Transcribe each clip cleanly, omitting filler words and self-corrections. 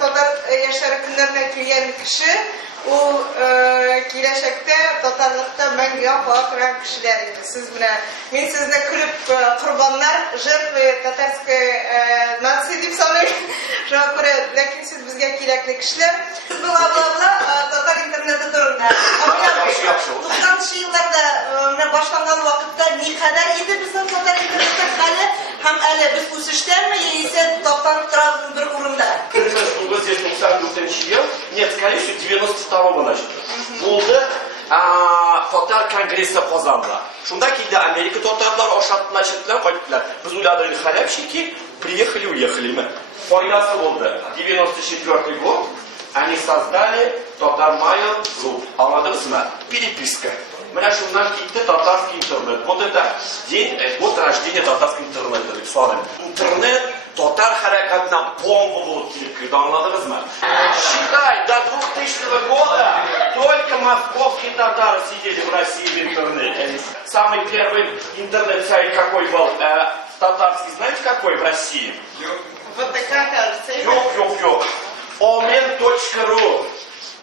Tatar yaşarı günlerine kelgen kişi, o kelajakta tatarlıkta мәңгегә кала торган кешеләр иде. Сез менә мин сезне күреп корбаннар, жертвы татарской нации дип саныйм. Шуңа күрә, ләкин сез безгә кирәкле кешеләр. Бла-бла-бла татар интернеты турында. 90 елларда менә башланган вакытта никадәр иде безнең татар интернеты хәле һәм әле без үсештәме яисә таптанып торабыз бер урында. Вот здесь 94 ел, нет, скорее всего 92-го начали. Болды татар конгрессы Казанда. Шунда килде Америка татарлар ашатып начаттылар, кайттылар. Без уйладык хәләпчики, приехали, уехали мы. Фойдасы болды. 94 год они создали Татар-Майя групп. Анладыңызмы? Переписка. Менә шуннан китте татарский интернет. Вот это день, год рождения татарского интернета. Интернет татар хәрәкәтенә бомба булып килеп кирде, аңладыгызмы? Считай, до 2000 года только московские татары сидели в России в интернете. Самый первый интернет-сайт какой был? Татарский, знаете какой в России? Ёк. Omen.ru.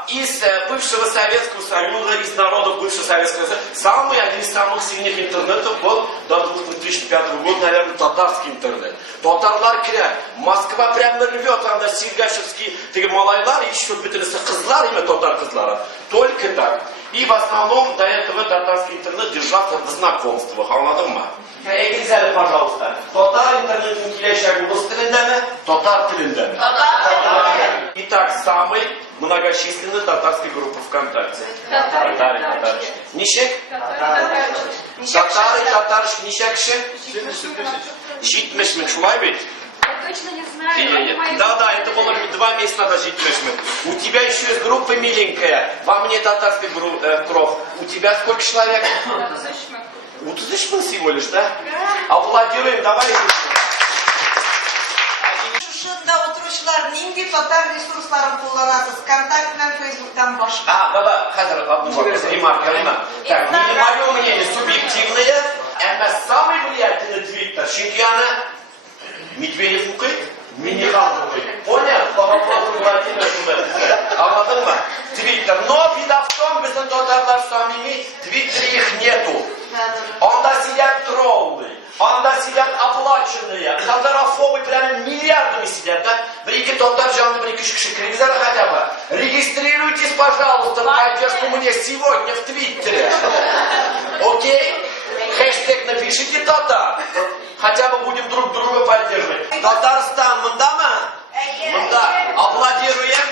Из бывшего Советского Союза, из народов бывшего Советского Союза. Самый один из самых сильных интернетов был до 2005 года, наверное, татарский интернет. Татарлар кирәк. Москва прямо рвет, анда Сергашевский, теги малайлар, еще бөтенесе кызлар, именно татар кызлары. Только так. И в основном до этого татарский интернет держался в знакомствах. Аңладыңмы? Әйтегез, пожалуйста. Татар интернетның киләчәге рус телендәме? Татар телендәме? Татар. Итак, самый многочисленный татарский группа ВКонтакте. Татар. Ничек? Татарыш ничек кеше? 70 мең, шулай бит? Точно не знаю. Да, это было 2 месяца назад, 70 мең. У тебя еще есть группа миленькая. Во мне татарский кровь. У тебя сколько человек? 30 мең всего лишь, да? Аплодируем, давай. Шушында отыручылар нинди татар ресурсларын кулланасыз? Контактдан, Фейсбуктан башка. Да, хәзер ремарка. Так, мое мнение субъективное. Это самый влиятельный твиттер. Чөнки аны Медведев укый, Миниханов укый. Понял? По вопросу Владимира Шумберга. Аңладыңмы? Твиттер. Но беда в том, біздің татарлар самими, твиттере их нету. Анда сидят троллы, анда сидят оплаченные, татарофобы прямо миллиардами сидят, да? Бір-екі татар жанны бір-екі кіші кіргізер хотя бы. Регистрируйтесь, пожалуйста, в поддержку мне сегодня в твиттере. Окей? Хэштег напишите татар. Хотя бы будем друг друга поддерживать. Татарстан, мындамы? Мында. Аплодируем.